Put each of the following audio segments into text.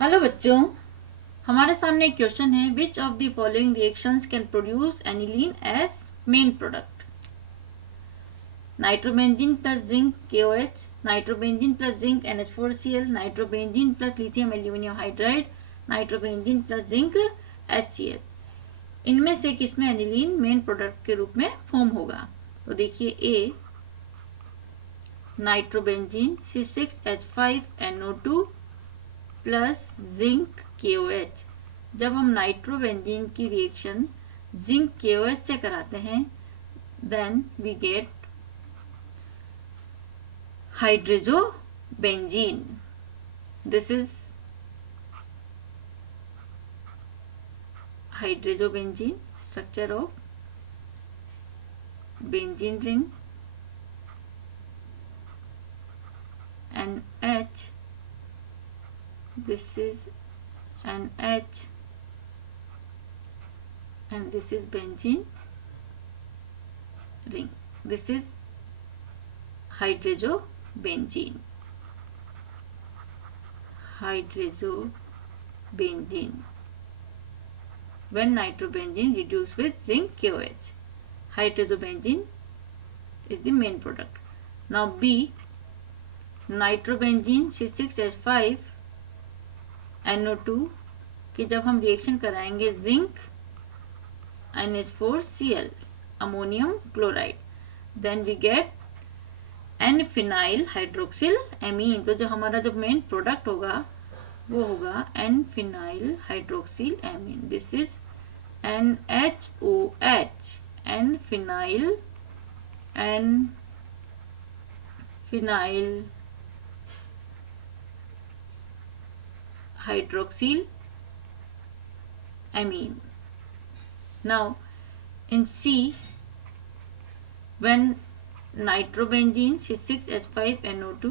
Hello बच्चों, हमारे सामने एक क्वेश्चन है। Which of the following reactions can produce aniline as main product? Nitrobenzene plus zinc KOH, nitrobenzene plus zinc NH4Cl, nitrobenzene plus lithium aluminium hydride, nitrobenzene plus zinc HCl। इनमें से किसमें aniline main product के रूप में form होगा? तो देखिए, a nitrobenzene C6H5NO2 plus zinc KOH। जब हम नाइट्रोबेंजीन की रिएक्शन जिंक KOH से कराते हैं, then we get hydrazobenzene. This is hydrazobenzene, structure of benzene ring, NH, this is NH, and this is benzene ring. This is hydrazobenzene. Hydrazobenzene. When nitrobenzene reduced with zinc KOH, hydrazobenzene is the main product. Now B, nitrobenzene C6H5NO2 की जब हम reaction कराएंगे zinc NH4Cl ammonium chloride, then we get N phenyl hydroxyl amine. तो जो हमारा जब main product होगा वो होगा N phenyl hydroxyl amine. This is NHOH, N phenyl hydroxyl amine. Now in C, when nitrobenzene C6H5NO2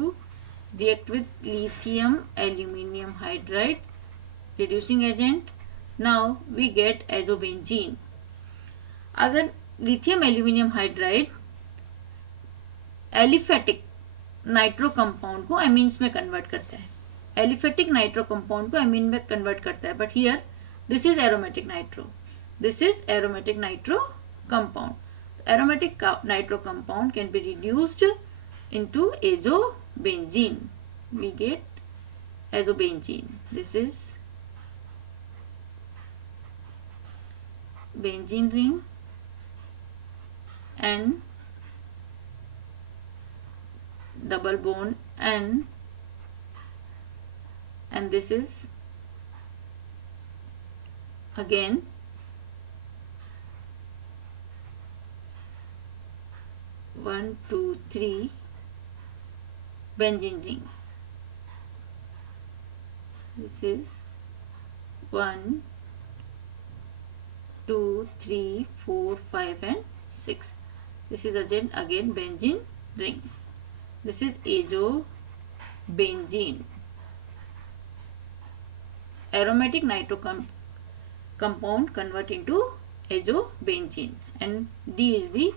react with lithium aluminium hydride reducing agent, now we get azobenzene. अगर lithium aluminium hydride aliphatic nitro compound को amines में convert करता है, aliphatic nitro compound को amine में convert करता है, but here this is aromatic nitro, this is aromatic nitro compound. Aromatic nitro compound can be reduced into azobenzene. We get azobenzene. This is benzene ring and double bond N, and this is again one, two, three benzene ring. This is 1, 2, 3, 4, 5 and 6. This is again benzene ring. This is azobenzene. Aromatic nitro compound convert into azobenzene. And D is the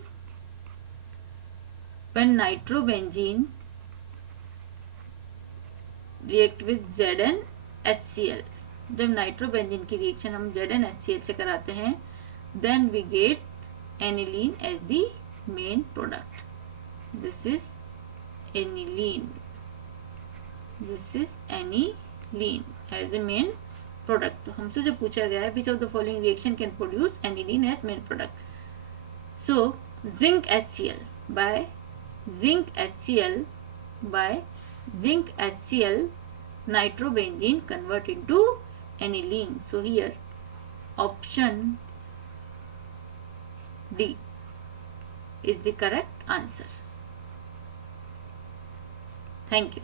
when nitrobenzene react with ZnHCl. जब nitrobenzene की reaction हम ZnHCl से कराते हैं, then we get aniline as the main product. This is aniline. This is aniline as the main product. तो हमसे जो पूछा गया है, which of the following reaction can produce aniline as main product? So zinc HCl by zinc HCl nitrobenzene convert into aniline. So here option D is the correct answer. Thank you.